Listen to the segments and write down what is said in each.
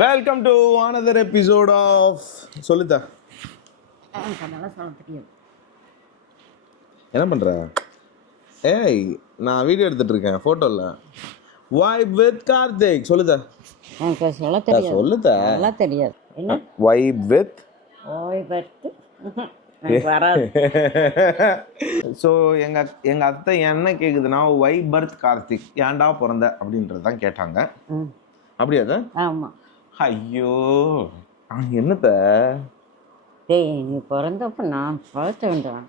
Welcome to another episode of சொல்லுதா என்ன பண்ற? ஏய் நான் வீடியோ எடுத்துட்டு இருக்கேன் போட்டோல வைப் வித் கார்த்திக் சொல்லுதா? சொல்லுதா? தெரியாது. என்ன? வைப் வித் பர்த்து எனக்கு வராது. ஸோ எங்க எங்க அத்தை என்ன கேக்குதுன்னா வை பர்த் கார்த்திக் ஏன்டா பிறந்த? அப்படின்றது தான் கேட்டாங்க. ம். அப்படியா அது? ஆமாம் ஐயோ. என்னத்த? டேய் நீ பிறந்தப்ப நான் பழத்த வேண்டாம்.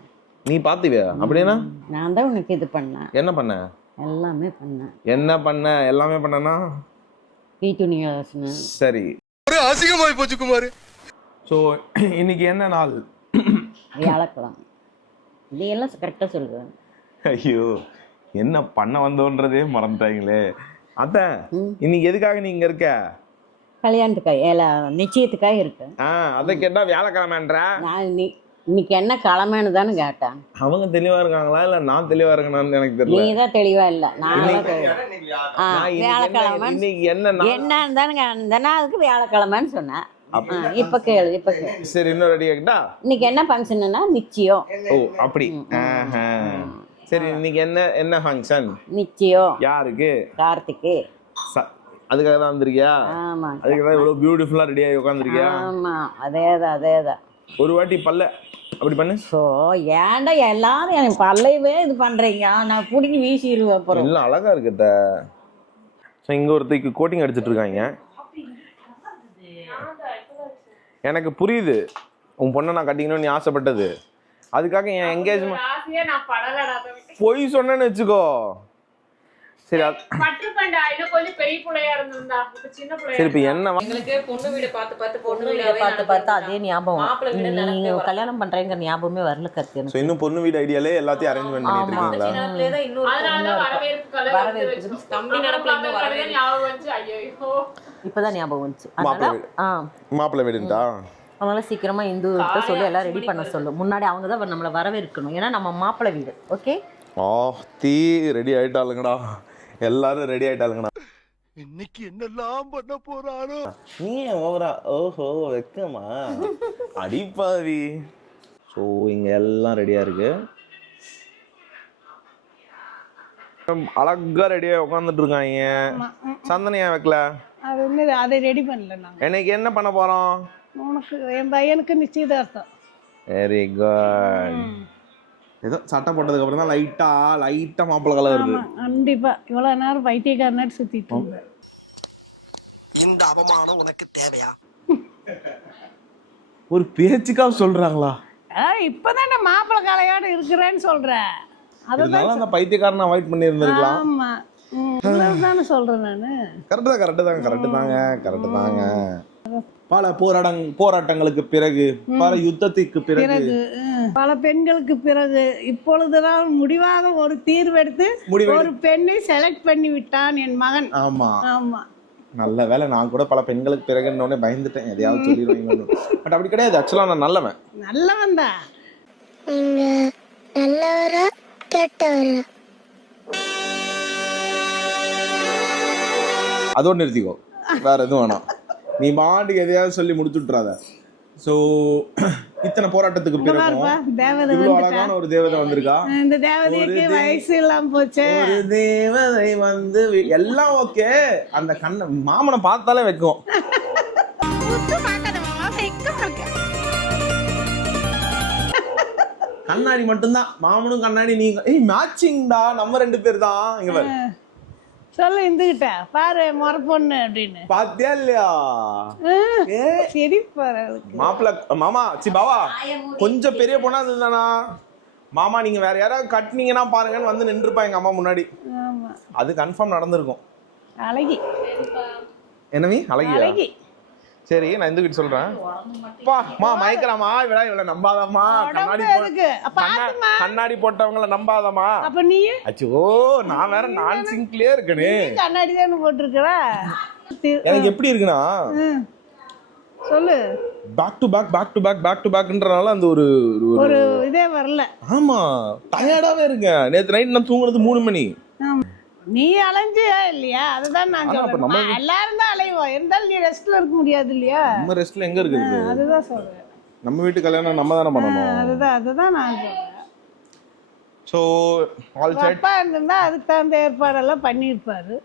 நீ பாத்துவியா அப்படின்னா நான் தான் உனக்கு இது பண்ணேன். என்ன பண்ண? எல்லாமே பண்ணேன். என்ன பண்ண? எல்லாமே பண்ணனா? டீ துணி வாசினேன் சரி. ஒரு அசிங்கமாய் போச்சு குமார். ஸோ இன்னைக்கு என்ன நாள்? வியாழக்கிழமை இதையெல்லாம் கரெக்டாக சொல்லுவேன். ஐயோ என்ன பண்ண வந்தோன்றதே மறந்துட்டாங்களே. அத்தை. இன்னைக்கு எதுக்காக நீங்க இருக்க? கல்யாணத்துக்காக ஏல நிச்சயத்துக்காக இருக்கேன். ஆ அதை கேட்டா வியாழக்கிழமைன்ற? நான் நீ இன்னைக்கு என்ன கிழமைன்னு தானே கேட்டேன். அவங்க தெளிவா இருக்காங்களா இல்ல நான் தெளிவா இருக்கணும்னு எனக்கு நீ தெரியல தான் தெளிவா இல்லை நான் தான் தெளிவா ஆ நான் இன்னைக்கு என்ன- வியாழக்கிழமை இன்னைக்கு என்ன நாள்? என்னன்னு தானே அந்த அதுக்கு வியாழக்கிழமைன்னு சொன்னேன். இப்ப கேளு இப்ப கேளு. சரி இன்னும் ரெடி ஆகிட்டா இன்னைக்கு என்ன ஃபங்க்ஷன்னா நிச்சயம் ஓ அப்படி. சரி இன்னைக்கு என்ன என்ன ஃபங்க்ஷன் நிச்சயம் யாருக்கு? கார்த்திக்கு. அதுக்காக தான் வந்திருக்கியா? ஆமா. அதுக்கு தான் இவ்வளவு பியூட்டிஃபுல்லா ரெடி ஆகி உட்காந்துருக்கியா ஆமா. அதேதான் அதேதான். ஒரு வாட்டி பல்ல. அப்படி பண்ணு. ஸோ ஏன்டா எல்லாரும் எனக்கு பல்லையவே இது பண்றீங்க? நான் பிடிங்கி வீசிடுவேன் அப்புறம். எல்லாம் அழகா இருக்குத. ஸோ இங்க ஒருத்தைக்கு கோட்டிங் அடிச்சிட்டு இருக்காங்க. எனக்கு புரியுது. உன் பொண்ணை நான் கட்டிக்கணும்னு நீ ஆசைப்பட்டது. அதுக்காக என் என்கேஜ்மெண்ட். பொய் சொன்னேன்னு வச்சுக்கோ. சரி அது- பட்டிருப்பேன்டா இன்னும் கொஞ்சம் பெரிய பிள்ளையா இருந்திருந்தா. இப்ப சின்ன பிள்ளையா சரி இப்போ என்ன வா- எங்களுக்கு பொண்ணு வீடு பார்த்து பார்த்து. அதே ஞாபகம் மாப்பிள்ளை வீடு நீங்க. கல்யாணம் பண்றேங்கிற ஞாபகமே வரல கருத்து இன்னும் பொண்ணு வீடு ஐடியாலே எல்லாத்தையும் அரேஞ்ச்மெண்ட் பண்ணிட்டு ஆமா. இருக்கீங்களா? இப்பதான் ஞாபகம் வந்துச்சு. அதனால மாப்பிள்ளை வீடு. ஆ. மாப்பிள்ளை வீடுண்டா அதனால சீக்கிரமா இந்து சொல்லி எல்லாம் ரெடி பண்ண சொல்லு. முன்னாடி அவங்க தான் நம்மளை வரவேற்கணும். ஏன்னா நம்ம மாப்பிள்ளை வீடு. ஓகே ஆ தீ ரெடி ஆயிட்டாளுங்கடா. எல்லாரும் ரெடி ஆயிட்டாளுங்கடா இன்னைக்கு என்னெல்லாம் பண்ண போறானோ? நீ ஓவரா ஓஹோ வெக்கமா? அடிப்பாவி ஸோ இங்க எல்லாம் ரெடியா இருக்கு. அழகா ரெடியா உட்காந்துட்டு இருக்காங்க. சந்தனம் ஏன் வைக்கல? அது இன்னும் அதை ரெடி பண்ணல இன்னைக்கு என்ன பண்ண போறோம்? உனக்கு என் பையனுக்கு நிச்சயதார்த்தம். வெரி குட் ஏதோ சட்டை போட்டதுக்கு அப்புறம் தான் லைட்டா லைட்டா மாப்பிள்ளை கலர் வருது. ஆமாம் கண்டிப்பாக இவ்வளோ நேரம் பைத்தியக்காரனாட்டு சுற்றிட்டு இந்த அவமானம் உனக்கு தேவையா? ஒரு பேச்சுக்காக சொல்றாங்களா? ஆ இப்போ தானே மாப்பிள்ளை கலையோடு இருக்கிறேன்னு சொல்கிறேன் அதை இருந்தாலும் அந்த பைத்தியக்காரனை அவாய்ட் பண்ணி இருந்திருக்கலாம் ஆமாம் தானே சொல்கிறேன் நான். கரெக்டு தான் கரெக்டு தாங்க கரெக்டு தாங்க கரெக்டு தாங்க. பல போராட்டங் போராட்டங்களுக்கு பிறகு பல யுத்தத்துக்கு பிறகு பல பெண்களுக்கு பிறகு இப்பொழுதுதான் முடிவாக ஒரு தீர்வெடுத்து முடிவெடு- ஒரு பெண்ணை செலக்ட் பண்ணி விட்டான் என் மகன். ஆமா. ஆமாம் நல்ல வேலை. நான் கூட பல பெண்களுக்கு பிறகுன்னு பயந்துட்டேன். எதையாவது சொல்லிடுவாங்க பட் அப்படி கிடையாது. ஆக்சுவலா நான் நல்லவன். நல்லவன் தான். நல்லவரா கெட்டவரா? அதோடு நிறுத்திக்கோ. வேற எதுவும் வேணாம். நீ பாட்டுக்கு எதையாவது சொல்லி முடிச்சு விட்றாத ஸோ இத்தனை போராட்டத்துக்கு வந்துட்டா. அழகான ஒரு தேவதை வந்திருக்கா? இந்த தேவதைக்கு வயசு இல்லாம போச்சே. ஒரு தேவதை வந்து எல்லாம் ஓகே. அந்த கண்ணை மாமனை பார்த்தாலே வைக்கும் கண்ணாடி மட்டும்தான். மாமனும் கண்ணாடி நீங்க ஏய் மேட்சிங்டா நம்ம ரெண்டு பேர் தான் இங்க பாரு. சொல்லு இந்துகிட்ட பாரு முறை பொண்ணு அப்படின்னு. பாத்தியா இல்லையா? சரி மாப்பிள்ள மாமா சி பாவா கொஞ்சம் பெரிய பொண்ணா இருந்ததுதானா மாமா நீங்க வேற யாராவது கட்டினீங்கன்னா பாருங்கன்னு வந்து நின்றுப்பா எங்க அம்மா முன்னாடி. அது கன்ஃபார்ம் நடந்திருக்கும். அழகி. என்னவி அழகியா? அழகி. சரி நான் இந்த வீட்டு சொல்றேன்? மா மயக்கறாமா இவளா இவள நம்பாதம்மா. கண்ணாடி கண்ணாடி போட்டவங்கள நம்பாதம்மா. அப்ப நீ? அச்சோ நான் வேற நான் சிங்க்லயே இருக்கனே. கண்ணாடி தானே போட்டிருக்கிற? எனக்கு எப்படி இருக்குன்னா ம். சொல்லு. Back to back back to back back to பேக்ன்றனால அந்த ஒரு ஒரு- ஒரு ஒரு இதே வரல. ஆமா டயர்டாவே இருக்கேன். நேத்து நைட் நான் தூங்குனது மூணு மணி. நீ அலைஞ்சியா இல்லையா? அதுதான் நான் சொல்றேன். எல்லாரும் தான் அலைவோம். இருந்தாலும் நீ ரெஸ்ட்ல இருக்க முடியாது இல்லையா? நம்ம ரெஸ்ட்ல எங்க இருக்குது? அதுதான் சொல்றேன். நம்ம வீட்டு கல்யாணம் நம்ம தானே பண்ணணும். அதுதான் அதுதான் நான் சொல்றேன். ஸோ ஆல் செட் அப்பா இருந்திருந்தா அதுக்கு தகுந்த ஏற்பாடெல்லாம் பண்ணியிருப்பாரு.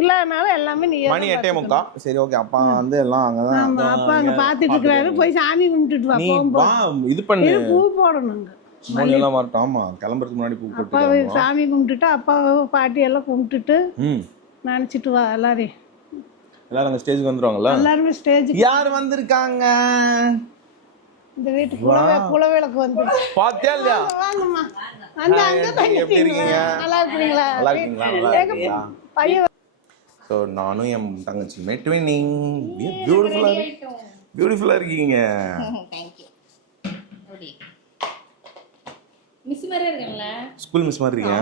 இல்லாதனால எல்லாமே நீ மணி எட்டே முக்கா சரி ஓகே அப்பா வந்து எல்லாம் ஆமா அங்கதான் அப்பா அங்க பாத்துட்டு இருக்கிறாரு போய் சாமி கும்பிட்டுட்டு வா இது பண்ணு. பூ போடணுங்க மூணு எல்லாம் வரட்டும். ஆமா கிளம்புறதுக்கு முன்னாடி பூ அப்பா போட்டு சாமி கும்பிட்டுட்டு அப்பா பாட்டி எல்லாம் கும்பிட்டுட்டு ம். நினைச்சிட்டு வா எல்லாரையும். எல்லாரும் அங்க ஸ்டேஜ்க்கு வந்துருவாங்கல்ல? எல்லாருமே ஸ்டேஜுக்கு யார் வந்திருக்காங்க? இந்த வீட்டு குலவே குலவிளக்கு வந்து பாத்தியா இல்லையா? வாங்கம்மா. வந்து Hi, அங்க? தங்கிட்டீங்களா? நல்லா இருக்கிறீங்களா? நல்லா இருக்கீங்களா? நல்லா இருக்கீங்களா? பையன் ஸோ நானும் என் தங்கச்சியுமே ட்வினிங் பியூட்டிஃபுல்லா பியூட்டிஃபுல்லா இருக்கீங்க. மிஸ் மாதிரியே இருக்குல்ல ஸ்கூல் மிஸ் மாதிரி இருக்கீங்க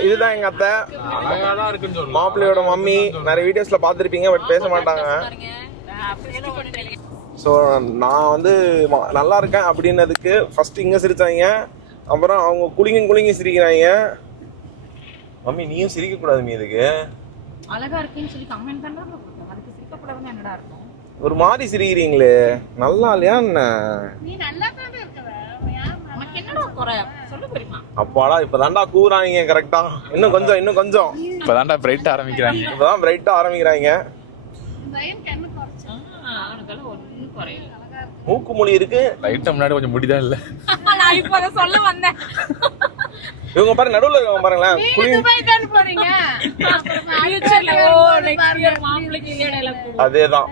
இதுதான் எங்க அத்தை. மாப்பிள்ளையோட மம்மி. நிறைய வீடியோஸ்ல பார்த்துருப்பீங்க பட் பேச மாட்டாங்க. ஸோ நான் வந்து ம- நல்லா இருக்கேன் அப்படின்னதுக்கு ஃபர்ஸ்ட் இங்க சிரிச்சாங்க. அப்புறம் அவங்க குளிங்க குளிங்க சிரிக்கிறாங்க. மம்மி நீயும் சிரிக்க கூடாது மீ இதுக்கு. அழகா இருக்குன்னு சொல்லி கமெண்ட் பண்ணா அதுக்கு சிரிக்கக்கூடாதுன்னு என்னடா இருக்கும் ஒரு மாதிரி சிரிக்கிறீங்களே. நல்லா இல்லையா என்ன? நீ நல்லா தானே இருக்கிற உனக்கு என்னடா குறை? சொல்லு பெரியமா அப்பாடா இப்பதான்டா கூறாங்க கரெக்டா இன்னும் கொஞ்சம் இன்னும் கொஞ்சம். இப்பதான்டா பிரைட் ஆரம்பிக்கிறாங்க. இப்பதான் பிரைட்டா ஆரம்பிக்கிறாங்க. கண்ணு குறைச்சு. அவனுக்கெல்லாம் ஒன்றும் குறையில. மூக்கு மொழி இருக்கு. லைட்டா முன்னாடி கொஞ்சம் முடிதான் இல்ல. நான் இப்போ அதை சொல்ல வந்தேன். இவங்க பாரு நடுவுல இருக்கவங்க பாருங்களேன். தானே போடுவோம் அதேதான்.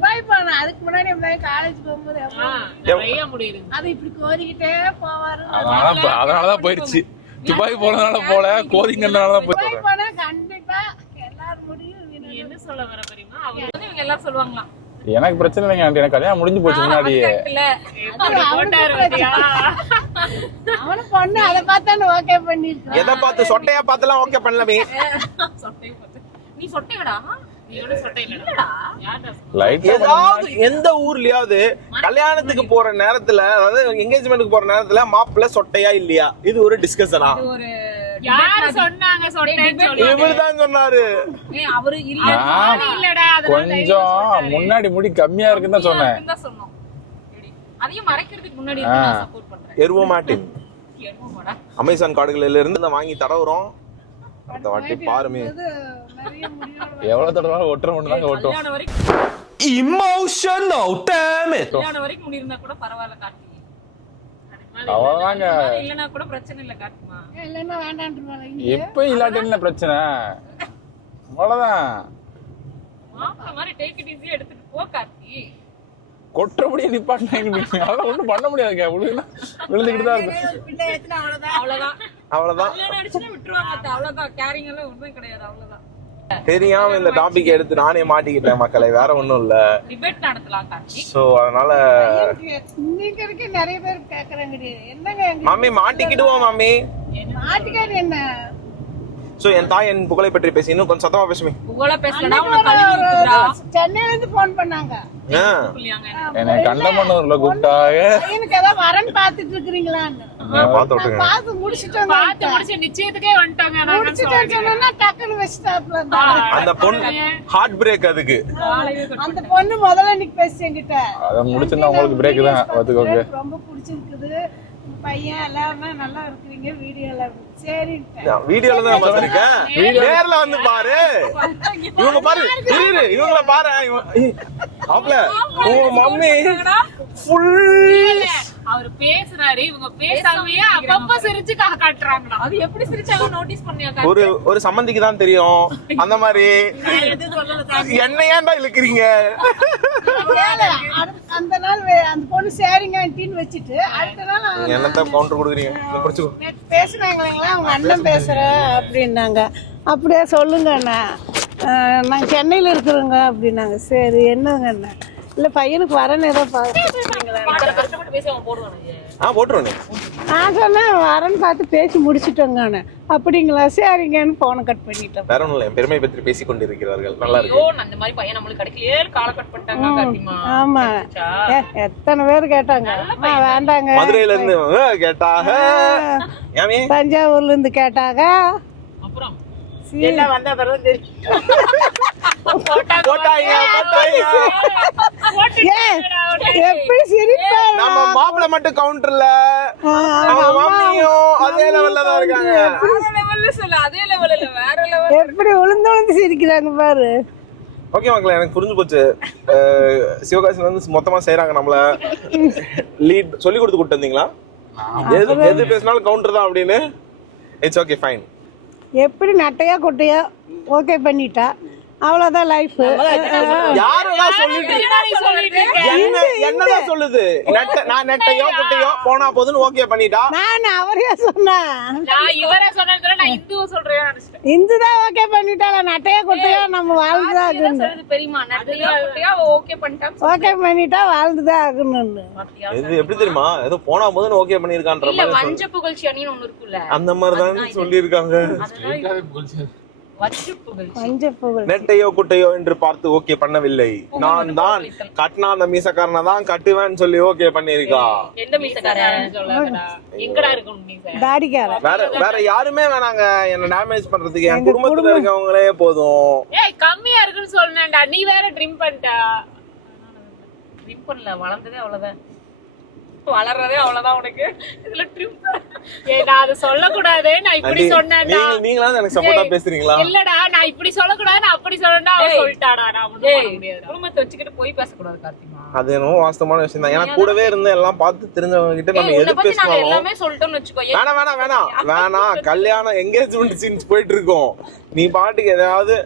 துபாய் போனேன் அதுக்கு முன்னாடி காலேஜ் போகும்போது அது இப்படி கோரிக்கிட்டே போவாரு. அதனாலதான் போயிருச்சு துபாய் போனதுனால போல கோதிங்கனால தான் போய் போனா கண்டிப்பா எல்லாரும் முடியும். நீ என்ன சொல்ல வர பெரியமா அவங்க வந்து இவங்க எல்லாரும் சொல்லுவாங்களாம். எனக்கு பிரச்சனை இல்லைங்க. ஆண்டி எனக்கு கல்யாணம் முடிஞ்சு போச்சு பாத்தியா? அவனு பொண்ணு. அதை பார்த்தானு ஓகே பண்ணிருக்கான் எதை பார்த்து? சொட்டையா பார்த்துலாம் ஓகே பண்ணலமே. நீ சொட்டையடா. எந்த ஊர்லயாவது கல்யாணத்துக்கு போற நேரத்துல அதாவது என்கேஜ்மெண்ட்டுக்கு போற நேரத்துல மாப்பிள்ளை சொட்டையா இல்லையா? இது ஒரு டிஸ்கஷனா ஒரு யாரு சொன்னாங்க சொன்னேன்னு சொல்லி? இவர் தான் சொன்னாரு. ஏய் அவரு இல்ல. நான் இல்லடா. அதனால கொஞ்சம் முன்னாடி முடி கம்மியா இருக்குன்னு தான் சொன்னேன். அதையும் மறைக்கிறதுக்கு முன்னாடி இருந்து நான் சப்போர்ட் பண்றேன். எருவ மாட்டேன். அமேசான் காடுகள்ல இருந்து வாங்கி தடவுறோம் அந்த வாட்டி பாருமே. எவ்வளவு தடவை ஒட்டுற ஒண்ணு தாங்க ஒட்டும் இமோஷனல் டேம் கல்யாணம் வரைக்கும் முடியிருந்தா கூட பரவாயில்ல கார்த்திகை. அவ்வளவுதாங்க. இல்லனா கூட பிரச்சனை இல்ல காட்டுமா இல்லைன்னா வேண்டான்ட்டு எப்ப இல்லாட்டி என்ன பிரச்சனை? அவ்வளவுதான். மாப்பிள்ள மாதிரி டேக் இட் ஈஸியா எடுத்துட்டு போ கார்த்தி கொட்டுறபடியே நிப்பாட்டினா அதெல்லாம் ஒண்ணும் பண்ண முடியாதுங்க. விழுந்து விழுந்துக்கிட்டு தான் அவ்வளவுதான். அவ்வளவுதான். விட்டுருவாங்க. அத்தை. அவ்வளவுதான். கேரிங் எல்லாம் ஒண்ணும் கிடையாது. அவ்வளவுதான். தெரியாம இந்த டாபிக் எடுத்து நானே மாட்டிக்கிட்டேன் மக்களை. வேற ஒண்ணும் இல்ல. டிபேட் நடத்தலாம் சோ அதனால நிறைய பேர் கேக்குறாங்க என்னங்க எங்க மாமி மாட்டிக்கிடுவோம் மாமி நாட்டுக்காரி என்ன? சோ என் தாய் என் புகழை பற்றி பேசி இன்னும் கொஞ்சம் சத்தமா பேசுமே. புகழ பேசலனா சென்னையில இருந்து போன் பண்ணாங்க. என்னை கண்டமன்னூர்ல கூப்பிட்டாங்க. பையனுக்கு ஏதாவது வரன் பாத்துட்டு இருக்கிறீங்களான்னு. நான் பார்த்து விட்டுருங்க. பார்த்து முடிச்சுட்டோம் பார்த்து முடிச்சு நிச்சயத்துக்கே வந்துட்டாங்க. நாங்க முடிச்சுட்டேன்னு சொன்னா டக்குன்னு வச்சுட்டாப்ல அந்த பொண்ணு ஹார்ட் பிரேக் அதுக்கு. அந்த பொண்ணு முதல்ல இன்னைக்கு பேசி என்கிட்ட அதை முடிச்சுன்னா உங்களுக்கு பிரேக் தான். பார்த்துக்கோங்க எனக்கு ரொம்ப பிடிச்சிருக்குது. பையன் எல்லாமே நல்லா இருக்கிறீங்க. வீடியோ எல்லாம் சரின்ட்டேன். வீடியோல தான் பார்த்திருக்கேன்? நேர்ல வந்து பாரு. இவங்க பாரு. இரு, இவங்கள பாரு. மாப்ள உங்க மம்மி ஃபுல் அவர் பேசுறாரு இவங்க பேசாமயே அப்பப்ப சிரிச்சு கா- காட்டுறாங்களா அது எப்படி சிரிச்சாங்க நோட்டீஸ் பண்ணியா ஒரு ஒரு சம்மந்திக்கு தான் தெரியும். அந்த மாதிரி என்ன ஏன்டா இழுக்கிறீங்க? அந்த நாள் வே- அந்த பொண்ணு சரிங்க ஆண்டின்னு வச்சுட்டு அடுத்த நாள் என்னத்த கவுண்டர் கொடுக்குறீங்க? பிடிச்சுக்கோ. நேற்று பேசுனாங்களா அவங்க அண்ணன் பேசுகிறேன் அப்படின்னாங்க. அப்படியே சொல்லுங்க அண்ணா. அஹ் நான் சென்னையில் இருக்கிறேங்க அப்படின்னாங்க. சரி என்னங்க அண்ணா? இல்லை பையனுக்கு வரேன்னு ஏதோ பார்க்குறீங்களா ஆ போட்டுருவேன் நான் சொன்னேன் வரேன்னு பார்த்து பேசி முடிச்சிட்டோங்க அண்ணா அப்படிங்களா? சரிங்கன்னு ஃபோனை கட் பண்ணிட்டேன் வேற ஒண்ணும் இல்லை என் பெருமை பற்றி பேசிக் கொண்டிருக்கிறார்கள். நல்லா ஐயோ இருக்கு. அந்த மாதிரி பையன் நம்மளுக்கு கிடைக்கலையே காலை கட் பண்ணிட்டாங்க கார்த்திமா. ஆமா. ஏ, எத்தனை பேர் கேட்டாங்க? அம்மா, வேண்டாங்க. மதுரையில இருந்து ஆ, கேட்டாக ஏமே? தஞ்சாவூர்ல இருந்து கேட்டாங்க அப்புறம் எல்லாம் வந்த பிறகு போட்டாங்க போட்டாங்க ஏன் எப்படி சிரிப்பேன் நம்ம மாப்பிள்ளை மட்டும் கவுண்டர்ல நம்ம மம்மியும் அதே லெவல்ல தான் இருக்காங்க. வேற லெவல்ல சொல்லு அதே லெவல் இல்ல வேற லெவல் எப்படி உளுந்து உளுந்து சிரிக்கிறாங்க பாரு. ஓகே மக்களே எனக்கு புரிஞ்சு போச்சு. சிவகாசி வந்து மொத்தமா செய்றாங்க நம்மள. லீட் சொல்லி கொடுத்து கூட்டு வந்தீங்களா? எது எது பேசினாலும் கவுண்டர் தான் அப்படின்னு. இட்ஸ் ஓகே ஃபைன் எப்படி நட்டையா கொட்டையா ஓகே பண்ணிட்டா? அவ்வளவுதான் லைஃப் யாரெல்லாம் சொல்லிட்டு? என்ன என்னதான் சொல்லுது? நெட்ட நான் நெட்டையோ குட்டையோ போனா போதுன்னு ஓகே பண்ணிட்டா? நான் அவரையா சொன்னேன் நான் இவரை சொன்னதுல நான் இந்துவ சொல்றேன்னு நினைச்சிட்டேன். இந்து தான் ஓகே பண்ணிட்டால நட்டையா கொட்டையா நம்ம வாழ்ந்துதான் ஆகணும். சொல்றது பெரியமா நட்டையா குட்டையா ஓகே பண்ணிட்டா வாழ்ந்துதான் ஆகணும்னு. இது எப்படி தெரியுமா? ஏதோ போனா போதுன்னு ஓகே பண்ணிருக்கான்ற மாதிரி சொல்லு. வஞ்ச புகழ்ச்சி அணின்னு ஒண்ணு இருக்குல்ல அந்த மாதிரி தான் சொல்லியிருக்காங்க. நெட்டையோ குட்டையோ என்று பார்த்து ஓகே பண்ணவில்லை. நான் தான் கட்டினா அந்த மீசக்காரனை தான் கட்டுவேன்னு சொல்லி ஓகே பண்ணிருக்கா வேற வேற யாருமே வேணாங்க. என்ன டேமேஜ் பண்றதுக்கு என் குடும்பத்துல இருக்கவங்களே போதும். ஏய் கம்மியா இருக்குன்னு சொன்னேன்டா நீ வேற ட்ரிம் பண்ணிட்டா. ட்ரிம் பண்ணல வளர்ந்ததே அவ்வளவுதான். வளர்றதே அவ்வளவுதான் உனக்கு. இதுல ட்ரிம் ஏய் நான் அதை சொல்லக்கூடாது நான் இப்படி நீங்க நீங்களா எனக்கு சப்போர்ட்டா பேசுறீங்களா? இல்லடா நான் இப்படி சொல்லக்கூடாது நான் அப்படி சொல்லணும்டா அவன். சொல்லிட்டாடா. நான் குடும்பத்தை வச்சுக்கிட்டு போய் பேசக்கூடாது கார்த்திமா. அது என்னவோ வாஸ்தவமான விஷயம் தான் ஏன்னா கூடவே இருந்து எல்லாம் பார்த்து தெரிஞ்சவங்க கிட்ட நம்ம எது பேசினாலும் எல்லாமே சொல்லிட்டோம்னு வச்சுக்கோ. வேணாம் வேணாம் வேணாம். வேணாம். கல்யாணம் என்கேஜ்மெண்ட் சீன்ஸ் போயிட்டு இருக்கோம். நீ பாட்டுக்கு ஏதாவது